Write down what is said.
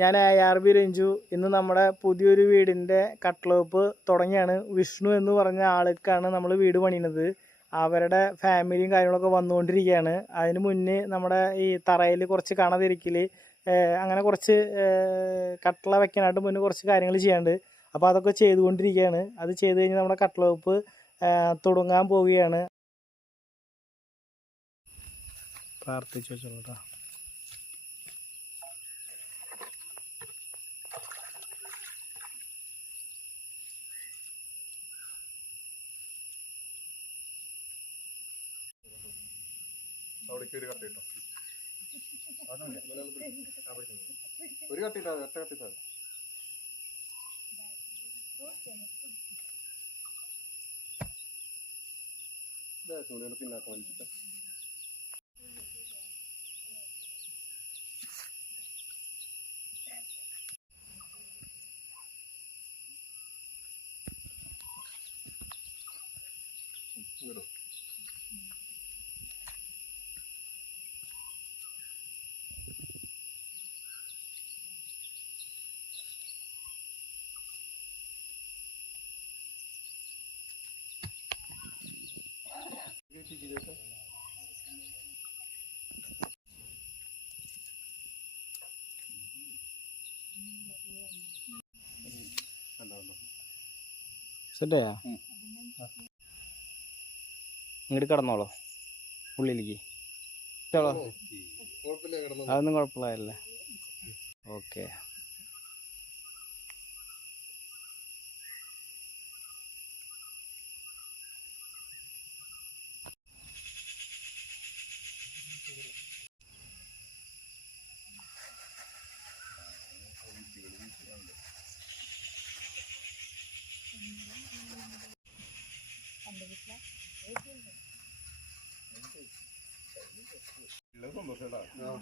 ഞാൻ R B Ranju. ഇന്ന് നമ്മുടെ പുതിയൊരു വീടിന്റെ കട്ട്ലോപ്പ് തുടങ്ങിയാണ്. വിഷ്ണു എന്ന് പറഞ്ഞ ആൾക്കാണ് നമ്മൾ വീട് പണിയുന്നത്. അവരുടെ ഫാമിലിയും കാര്യങ്ങളൊക്കെ വന്നുകൊണ്ടിരിക്കുകയാണ്. അതിന് മുന്നേ നമ്മുടെ ഈ തറയിൽ കുറച്ച് കണതിരിക്കൽ അങ്ങനെ കുറച്ച് കട്ടള വെക്കാനായിട്ട് മുന്നേ കുറച്ച് കാര്യങ്ങൾ ചെയ്യാണ്ട് അപ്പോൾ അതൊക്കെ ചെയ്തുകൊണ്ടിരിക്കുകയാണ്. അത് ചെയ്ത് കഴിഞ്ഞ് നമ്മുടെ കട്ട്ലോപ്പ് തുടങ്ങാൻ പോവുകയാണ്. പ്രാർത്ഥിച്ചു വെച്ചോളൂ കേട്ടോ അവിടേക്ക് ഒരു കട്ടിട്ടോ ഒരു കട്ട ഇട്ടാ ഒറ്റ കട്ട ഇട്ടാ ചൂടുകൾ പിന്നാക്കം വലിച്ചിട്ട്. സെറ്റായാ. ഇങ്ങോട്ട് കടന്നോളോ. ഉള്ളിലേക്ക്. അതൊന്നും കുഴപ്പമില്ല കിടന്നു അതൊന്നും കുഴപ്പമില്ലല്ലേ ഓക്കെ. സന്തോഷം കേട്ടോ